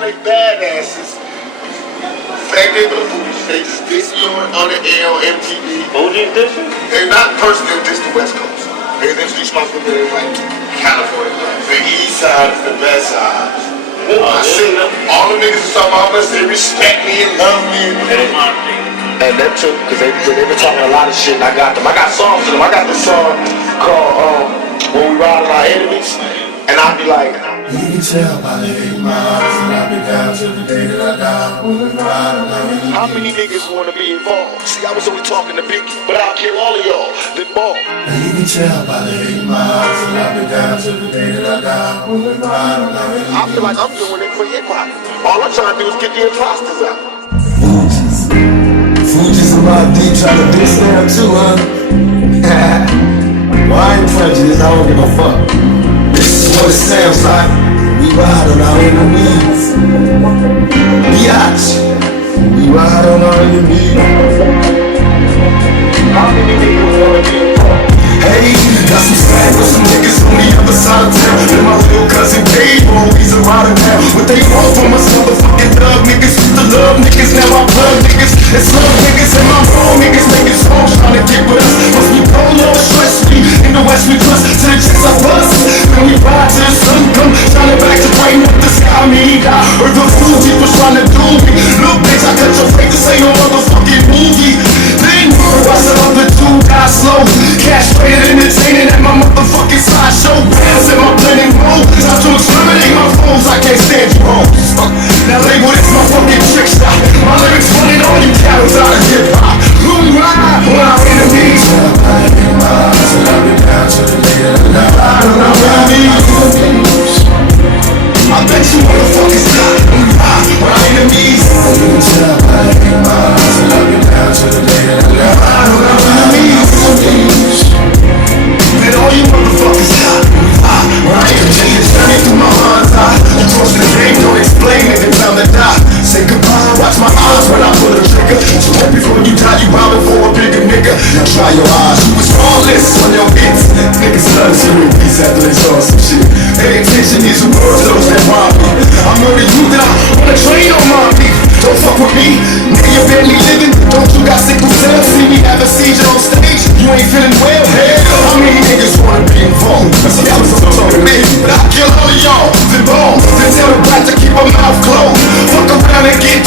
like badasses. Fact they the police, they just diss you on the air on MTV. OG dissing? They're not personally diss the West Coast. They're responsible like California. The East Side is the best side. I see all the niggas are talking about us, they respect me and love me. And that took, cause they been talking a lot of shit and I got them. I got songs to them. I got this song called When We Ride on Our Enemies. And I'll be like, you can tell by the 8 miles and I'll be down till the day that I die. When we ride on our enemies. How many niggas wanna be involved? See, I was only talking to Biggie, but I'll kill all of y'all. Then ball. And you can tell by the 8 miles and I'll be down till the day that I die. When we ride on our enemies. I feel like I'm doing it for hip hop. All I'm trying to do is get the imposters out. Fuji's about deep trying to diss them too, huh? Well, I ain't prejudiced, I don't give a fuck. This is what it sounds like. We ride on our enemies. Biatch. We ride on our enemies. Hey, got some swag with some niggas on the other side of town. And my little cousin Dave always a rider now. What they want from us motherfucking thug niggas. Used to love niggas, now I plug niggas. And slug niggas and my wrong niggas making songs trying to get with us. Must be polo, stress me. In the West we trust, to the chicks I bust. When we ride till the sun come, shining back to brighten up the sky. Me, I heard the Fuji was trying to do me. Look bitch, I cut your face, this ain't no motherfucking movie. Then watch the other two die slow. Castrated, entertaining at my motherfucking sideshow. Bands in my blending roll. Time to exterminate my foes, I can't stand you hoes. Now label this my fucking trick shot. My lyrics running all you cowards out of hip hop. Who we ride on our enemies? I'll be down to the day that I die. On our enemies. I bet you motherfuckers die. We ride on our enemies. You can tell by the 8 miles and I'll be down to the day that I die. On our enemies. Man, all you motherfuckers die. We ride on our enemies. Journey through my mind's eye. You cross the game, don't explain it, it's time to die. Say goodbye, watch my eyes when I pull the trigger. So hope before you die, you bobbing for a bigger nigga. Now try your eyes, you was flawless on your hits. Niggas love to hear peace after they saw some shit. Their intention is to murder those that rob me. I murder you, then I wanna train on my beat. Don't fuck with me, nigga, you barely living. Don't you got sickle cell? See me have a seizure on stage, you ain't feeling well. Hell, how many niggas wanna be involved? See, I was talking me, but I kill all of y'all. Then ball, then tell the black to keep her mouth closed. Fuck around and get